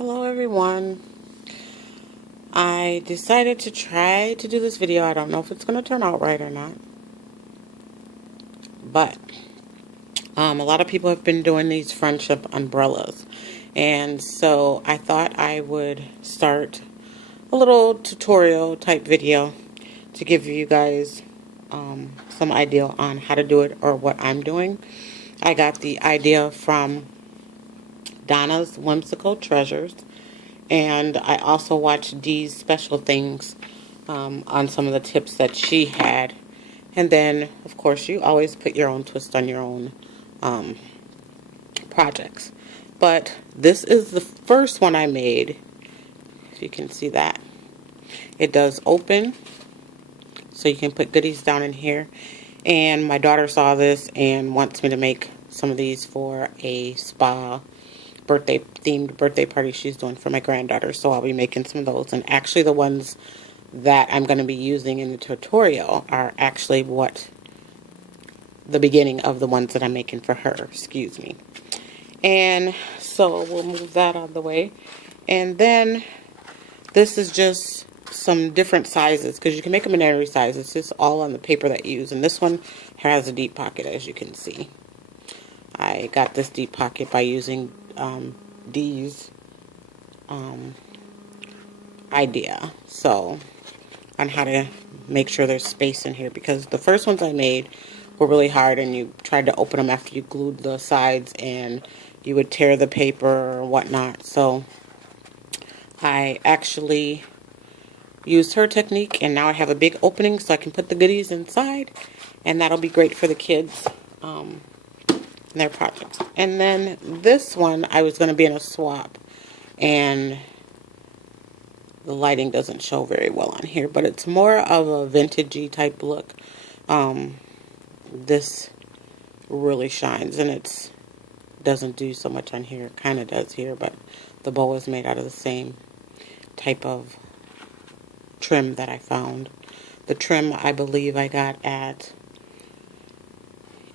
Hello everyone. I decided to try to do this video. I don't know if it's going to turn out right or not. But a lot of people have been doing these friendship umbrellas. And so I thought I would start a little tutorial type video to give you guys some idea on how to do it or what I'm doing. I got the idea from Donna's Whimsical Treasures. And I also watched Dee's special things on some of the tips that she had. And then, of course, you always put your own twist on your own projects. But this is the first one I made, if you can see that. It does open, so you can put goodies down in here. And my daughter saw this and wants me to make some of these for a spa themed birthday party she's doing for my granddaughter, so I'll be making some of those. And actually the ones that I'm going to be using in the tutorial are actually the beginning of the ones that I'm making for her, excuse me. And so we'll move that out of the way. And then this is just some different sizes, because you can make them in every size. It's just all on the paper that you use. And this one has a deep pocket, as you can see. I got this deep pocket by using Dee's idea, so on how to make sure there's space in here, because the first ones I made were really hard and you tried to open them after you glued the sides and you would tear the paper or whatnot. So I actually used her technique, and now I have a big opening so I can put the goodies inside, and that'll be great for the kids their projects. And then this one, I was going to be in a swap, and the lighting doesn't show very well on here, but it's more of a vintagey type look. This really shines, and it doesn't do so much on here. It kind of does here, but the bow is made out of the same type of trim that I found. The trim, I believe I got at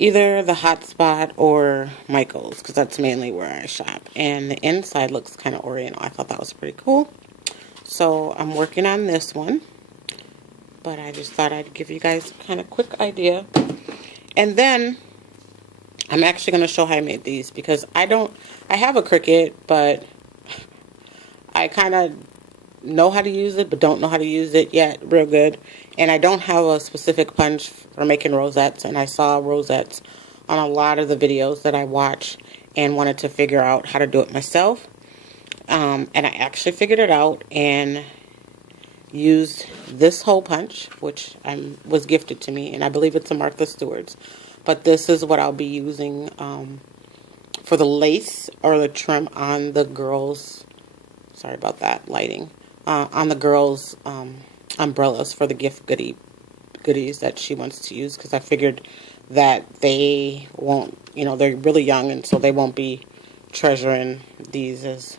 either the Hot Spot or Michael's, because that's mainly where I shop. And the inside looks kind of oriental. I thought that was pretty cool. So I'm working on this one, but I just thought I'd give you guys kind of quick idea. And then I'm actually going to show how I made these, because I have a Cricut, but I kind of know how to use it, but don't know how to use it yet real good. And I don't have a specific punch for making rosettes, and I saw rosettes on a lot of the videos that I watch and wanted to figure out how to do it myself. And I actually figured it out and used this hole punch, which was gifted to me, and I believe it's a Martha Stewart's. But this is what I'll be using for the lace or the trim on the girls. Sorry about that lighting. On the girls' umbrellas for the gift goodies that she wants to use, because I figured that they won't, they're really young, and so they won't be treasuring these as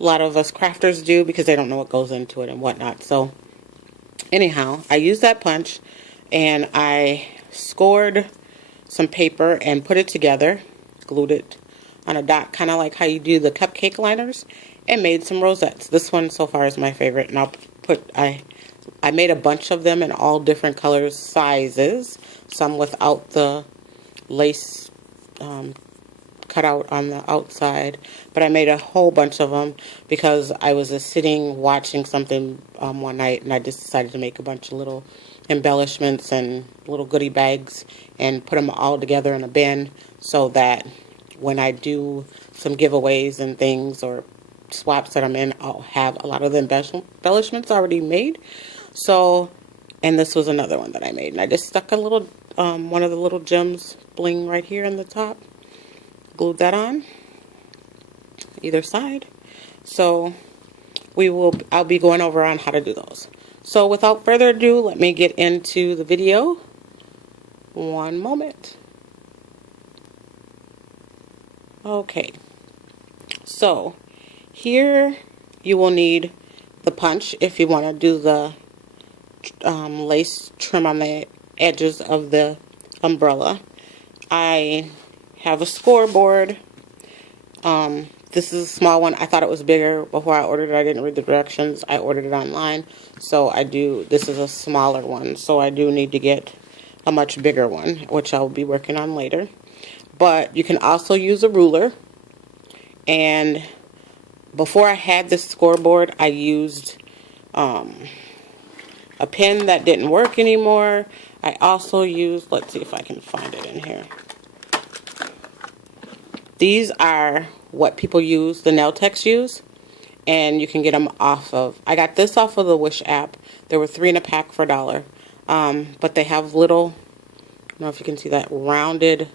a lot of us crafters do, because they don't know what goes into it and whatnot. So anyhow, I used that punch, and I scored some paper and put it together, glued it on a dot, kind of like how you do the cupcake liners, and made some rosettes. This one so far is my favorite, and I made a bunch of them in all different colors, sizes, some without the lace cut out on the outside, but I made a whole bunch of them because I was just sitting watching something one night, and I just decided to make a bunch of little embellishments and little goodie bags and put them all together in a bin, so that when I do some giveaways and things or swaps that I'm in, I'll have a lot of the embellishments already made. So, and this was another one that I made, and I just stuck a little one of the little gems bling right here in the top, glued that on either side. So I'll be going over on how to do those. So without further ado, let me get into the video. One moment. Okay, so here you will need the punch if you want to do the lace trim on the edges of the umbrella. I have a scoreboard This is a small one. I thought it was bigger before I ordered it. I didn't read the directions. I ordered it online. So this is a smaller one. So I do need to get a much bigger one, which I'll be working on later. But you can also use a ruler. And before I had this scoreboard, I used a pen that didn't work anymore. I also used, let's see if I can find it in here. These are what people use, the nail techs use, and you can get them off of, I got this off of the Wish app. There were 3 in a pack for $1. But they have little, I don't know if you can see that, rounded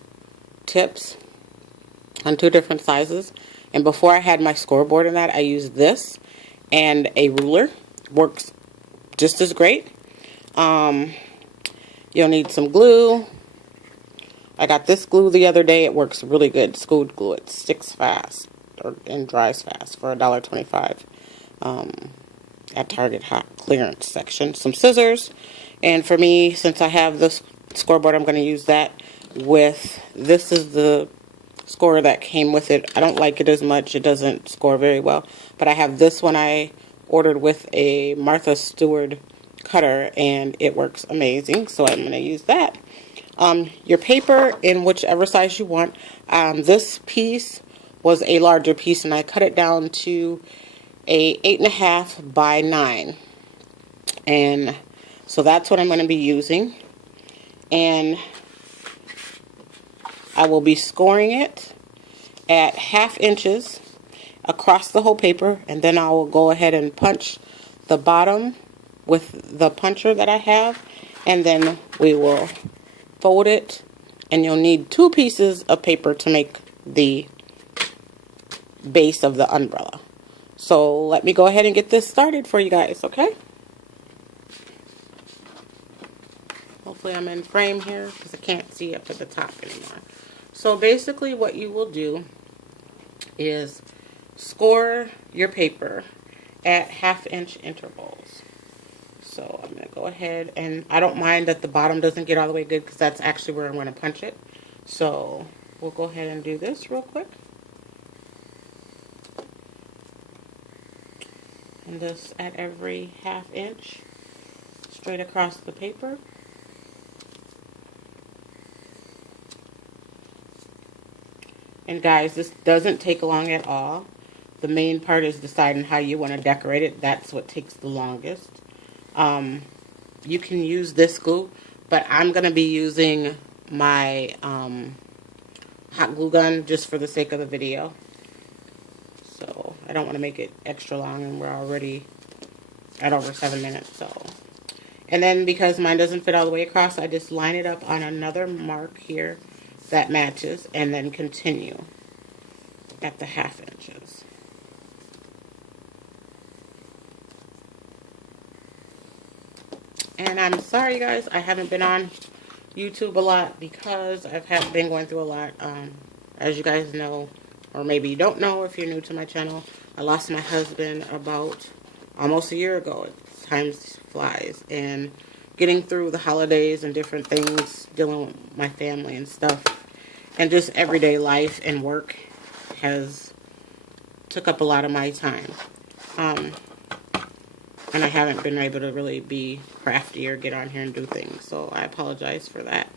tips on 2 different sizes. And before I had my scoreboard in that, I used this and a ruler. Works just as great. You'll need some glue. I got this glue the other day. It works really good. School glue. It sticks fast and dries fast for $1.25 at Target hot clearance section. Some scissors. And for me, since I have this scoreboard, I'm going to use that with, this is the score that came with it. I don't like it as much. It doesn't score very well. But I have this one I ordered with a Martha Stewart cutter, and it works amazing. So I'm going to use that. Your paper in whichever size you want. This piece was a larger piece, and I cut it down to a 8.5 by 9. And so that's what I'm going to be using. And I will be scoring it at 1/2 inches across the whole paper, and then I will go ahead and punch the bottom with the puncher that I have, and then we will fold it, and you'll need 2 pieces of paper to make the base of the umbrella. So let me go ahead and get this started for you guys, okay? Hopefully I'm in frame here because I can't see up at the top anymore. So basically what you will do is score your paper at 1/2 inch intervals. So I'm going to go ahead, and I don't mind that the bottom doesn't get all the way good because that's actually where I'm going to punch it. So we'll go ahead and do this real quick. And this at every 1/2 inch straight across the paper. And guys, this doesn't take long at all. The main part is deciding how you want to decorate it. That's what takes the longest. You can use this glue, but I'm going to be using my hot glue gun just for the sake of the video. So I don't want to make it extra long, and we're already at over 7 minutes. So, and then because mine doesn't fit all the way across, I just line it up on another mark here that matches, and then continue at the 1/2 inches. And I'm sorry guys, I haven't been on YouTube a lot because I've been going through a lot. As you guys know, or maybe you don't know if you're new to my channel, I lost my husband about almost a year ago. Time flies, and getting through the holidays and different things, dealing with my family and stuff, and just everyday life and work has took up a lot of my time. And I haven't been able to really be crafty or get on here and do things, so I apologize for that.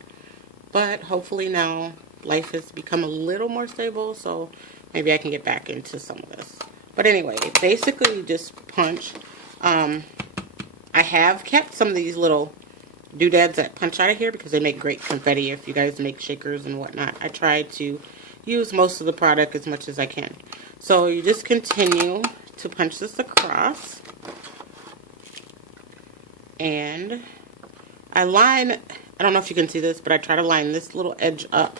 But hopefully now life has become a little more stable, so maybe I can get back into some of this. But anyway, basically you just punch. I have kept some of these little doodads that punch out of here because they make great confetti if you guys make shakers and whatnot. I try to use most of the product as much as I can. So you just continue to punch this across. And I line, I don't know if you can see this, but I try to line this little edge up.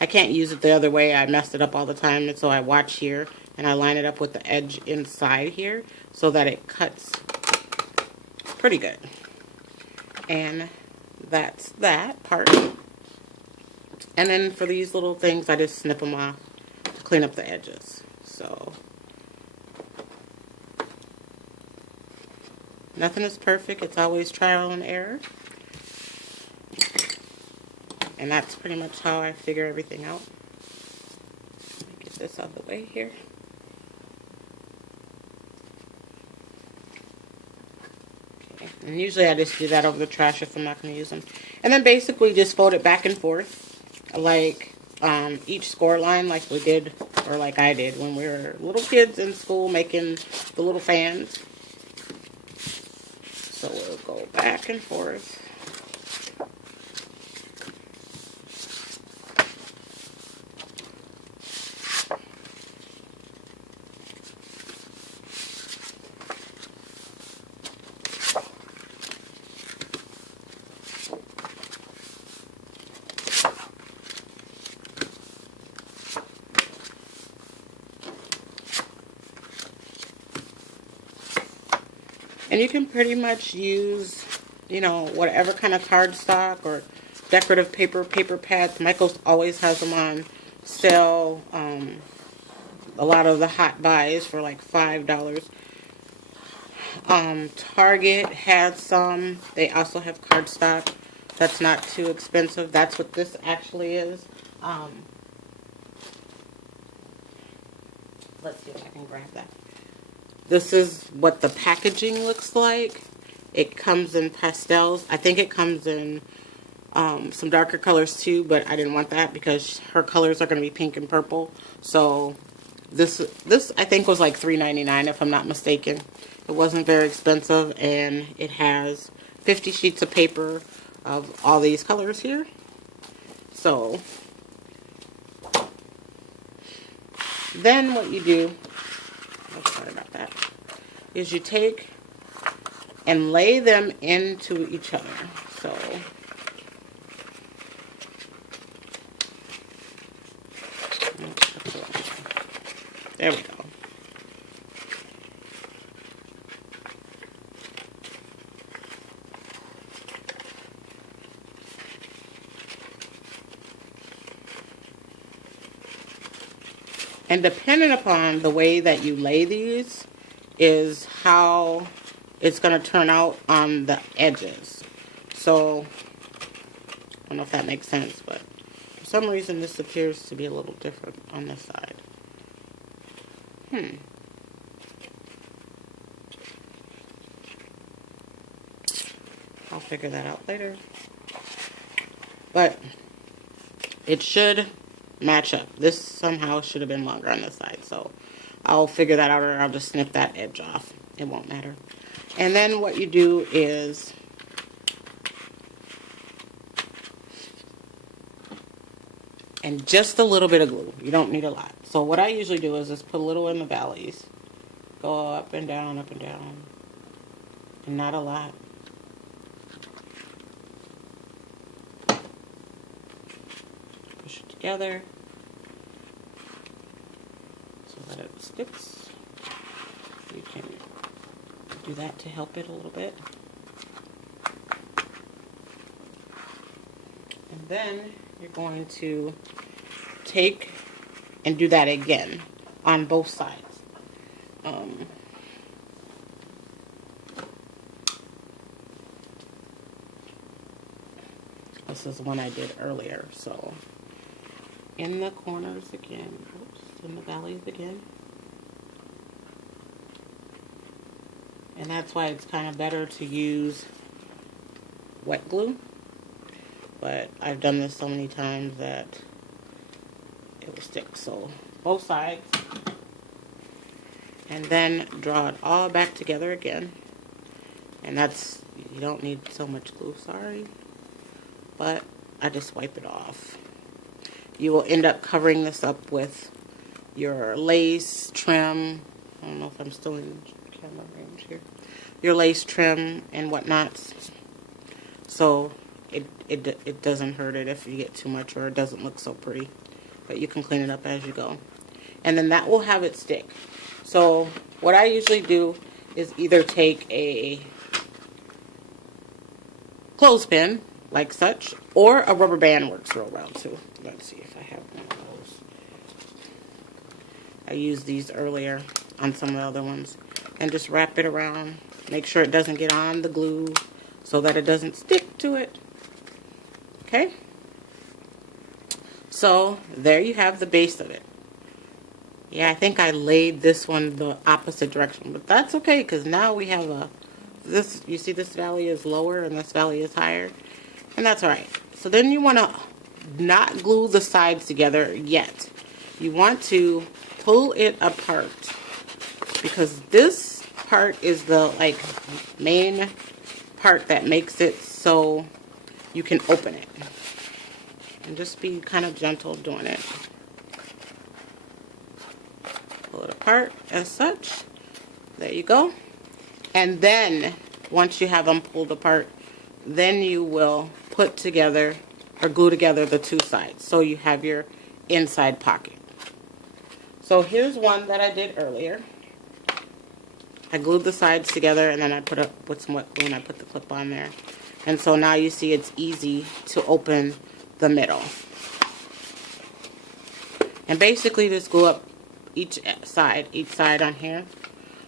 I can't use it the other way. I mess it up all the time, and so I watch here, and I line it up with the edge inside here so that it cuts pretty good. And that's that part. And then for these little things, I just snip them off to clean up the edges. So nothing is perfect. It's always trial and error. And that's pretty much how I figure everything out. Let me get this out of the way here. And usually I just do that over the trash if I'm not going to use them. And then basically just fold it back and forth, like each score line, like we did, or like I did when we were little kids in school making the little fans. So we'll go back and forth. And you can pretty much use, you know, whatever kind of cardstock or decorative paper pads. Michaels always has them on sale. A lot of the hot buys for like $5. Target has some. They also have cardstock that's not too expensive. That's what this actually is. Let's see if I can grab that. This is what the packaging looks like. It comes in pastels. I think it comes in some darker colors too, but I didn't want that because her colors are going to be pink and purple. So this I think was like $3.99 if I'm not mistaken. It wasn't very expensive, and it has 50 sheets of paper of all these colors here. So then what you do, sorry about that, is you take and lay them into each other. So there we go. And depending upon the way that you lay these is how it's going to turn out on the edges. So, I don't know if that makes sense, but for some reason this appears to be a little different on this side. I'll figure that out later. But it should match up. This somehow should have been longer on this side, so I'll figure that out, or I'll just snip that edge off. It won't matter. And then what you do is and just a little bit of glue. You don't need a lot. So what I usually do is just put a little in the valleys, go up and down, and not a lot. Push it together so that it sticks. You can do that to help it a little bit. And then you're going to take and do that again on both sides. This is one I did earlier, so in the corners again, oops, in the valleys again. And that's why it's kind of better to use wet glue. But I've done this so many times that it will stick. So both sides. And then draw it all back together again. And that's, you don't need so much glue, sorry. But I just wipe it off. You will end up covering this up with your lace trim. I don't know if I'm still in camera range here. Your lace trim and whatnot. So it doesn't hurt it if you get too much or it doesn't look so pretty. But you can clean it up as you go. And then that will have it stick. So what I usually do is either take a clothespin, like such, or a rubber band works real well too. Let's see if I have one of those. I used these earlier on some of the other ones. And just wrap it around. Make sure it doesn't get on the glue so that it doesn't stick to it. Okay? So, there you have the base of it. Yeah, I think I laid this one the opposite direction. But that's okay, because now we have a this, you see this valley is lower and this valley is higher, and that's all right. So then you want to not glue the sides together yet. You want to pull it apart, because this part is the like main part that makes it so you can open it. And just be kind of gentle doing it. Pull it apart as such. There you go. And then once you have them pulled apart, then you will put together or glue together the two sides, so you have your inside pocket. So here's one that I did earlier. I glued the sides together, and then I put up with some wet glue and I put the clip on there. And so now you see it's easy to open the middle. And basically just glue up each side on here.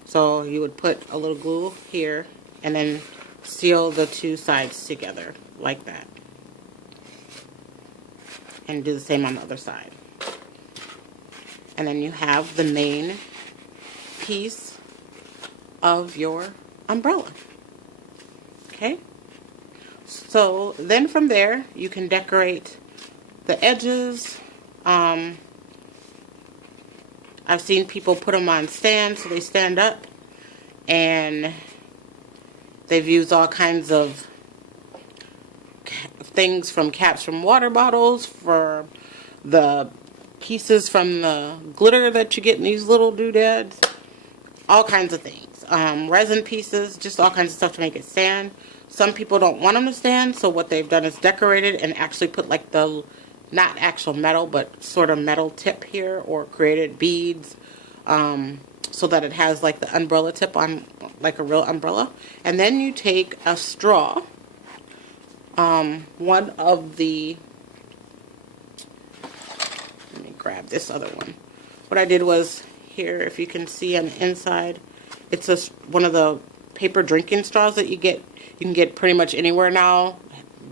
So you would put a little glue here and then seal the two sides together like that. And do the same on the other side. And then you have the main piece of your umbrella. Okay? So then from there you can decorate the edges. I've seen people put them on stands so they stand up, and they've used all kinds of things, from caps from water bottles, for the pieces from the glitter that you get in these little doodads, all kinds of things, resin pieces, just all kinds of stuff to make it stand. Some people don't want them to stand, so what they've done is decorated and actually put like the, not actual metal, but sort of metal tip here, or created beads, so that it has like the umbrella tip on, like a real umbrella. And then you take a straw, one of the, let me grab this other one. What I did was, here, if you can see on the inside, it's one of the paper drinking straws that you can get pretty much anywhere now.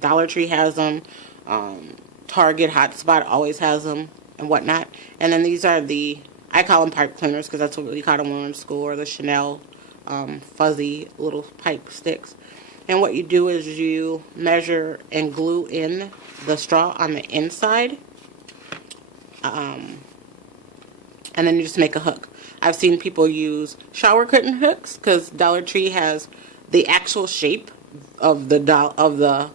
Dollar Tree has them, Target, Hot Spot always has them, and whatnot. And then these are the, I call them pipe cleaners because that's what we call them when we were in school, or the Chanel fuzzy little pipe sticks. And what you do is you measure and glue in the straw on the inside, and then you just make a hook. I've seen people use shower curtain hooks because Dollar Tree has the actual shape of the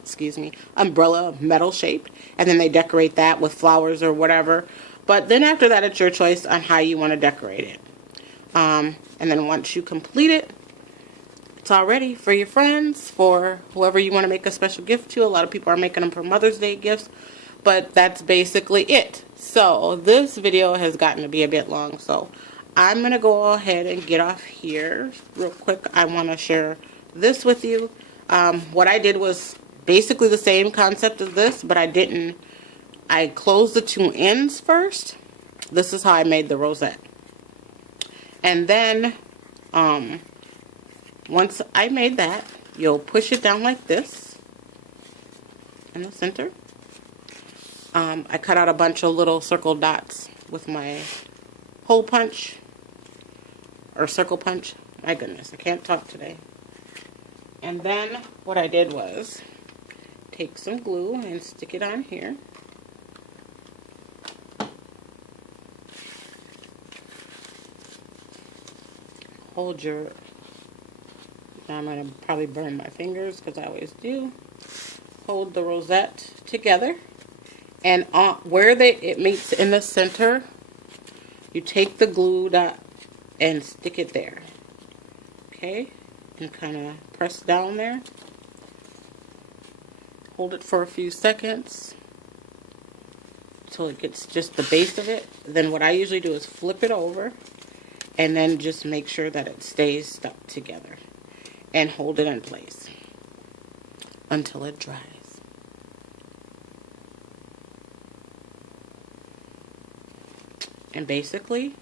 excuse me, umbrella, metal shape, and then they decorate that with flowers or whatever. But then after that, it's your choice on how you want to decorate it. And then once you complete it, it's all ready for your friends, for whoever you want to make a special gift to. A lot of people are making them for Mother's Day gifts, but that's basically it. So this video has gotten to be a bit long, so I'm going to go ahead and get off here real quick. I want to share this with you. What I did was basically the same concept as this, but I closed the two ends first. This is how I made the rosette. And then, once I made that, you'll push it down like this in the center. I cut out a bunch of little circle dots with my hole punch, or circle punch. My goodness, I can't talk today. And then what I did was take some glue and stick it on here. Hold your, now I'm going to probably burn my fingers because I always do. Hold the rosette together, and where it meets in the center, you take the glue dot and stick it there. Okay, and kind of press down there. Hold it for a few seconds until it gets just the base of it. Then what I usually do is flip it over and then just make sure that it stays stuck together and hold it in place until it dries. And basically,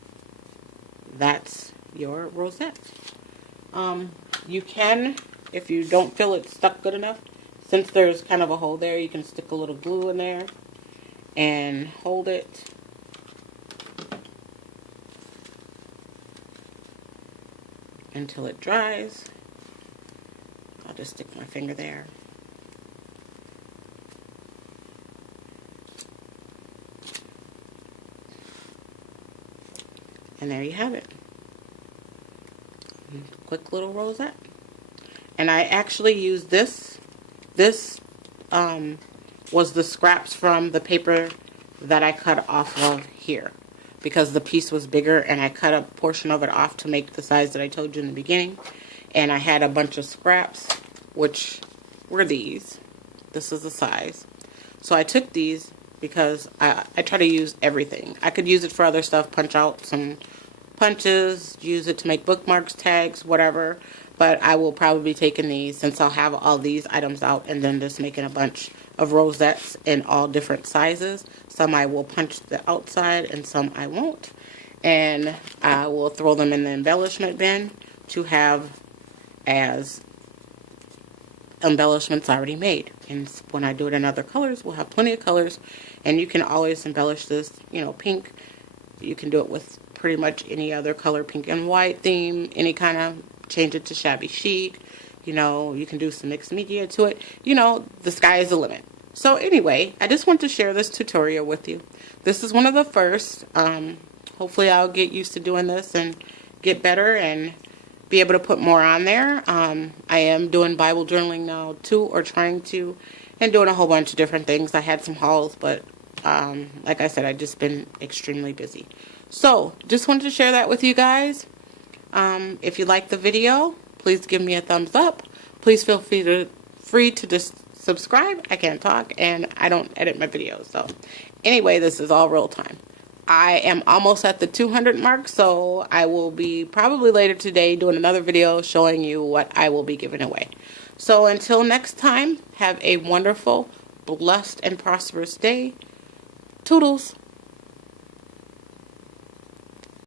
that's your rosette. You can, if you don't feel it's stuck good enough, since there's kind of a hole there, you can stick a little glue in there and hold it. Until it dries. just stick my finger there. And there you have it. Quick little rosette. And I actually used this. This was the scraps from the paper that I cut off of here, because the piece was bigger and I cut a portion of it off to make the size that I told you in the beginning. And I had a bunch of scraps, which were these. This is the size. So I took these because I try to use everything. I could use it for other stuff, punch out some punches, use it to make bookmarks, tags, whatever. But I will probably be taking these, since I'll have all these items out, and then just making a bunch of rosettes in all different sizes. Some I will punch the outside and some I won't. And I will throw them in the embellishment bin to have as embellishments already made. And when I do it in other colors, we'll have plenty of colors. And you can always embellish this, you know, pink. You can do it with pretty much any other color, pink and white theme, any kind of, change it to shabby chic. You know, you can do some mixed media to it. You know, the sky is the limit. So anyway, I just want to share this tutorial with you. This is one of the first. Hopefully I'll get used to doing this and get better and be able to put more on there. I am doing Bible journaling now too, or trying to, and doing a whole bunch of different things. I had some hauls, but like I said, I've just been extremely busy. So just wanted to share that with you guys. If you like the video, please give me a thumbs up. Please feel free to just subscribe. I can't talk and I don't edit my videos. So anyway, this is all real time. I am almost at the 200 mark, so I will be probably later today doing another video showing you what I will be giving away. So until next time, have a wonderful, blessed, and prosperous day. Toodles.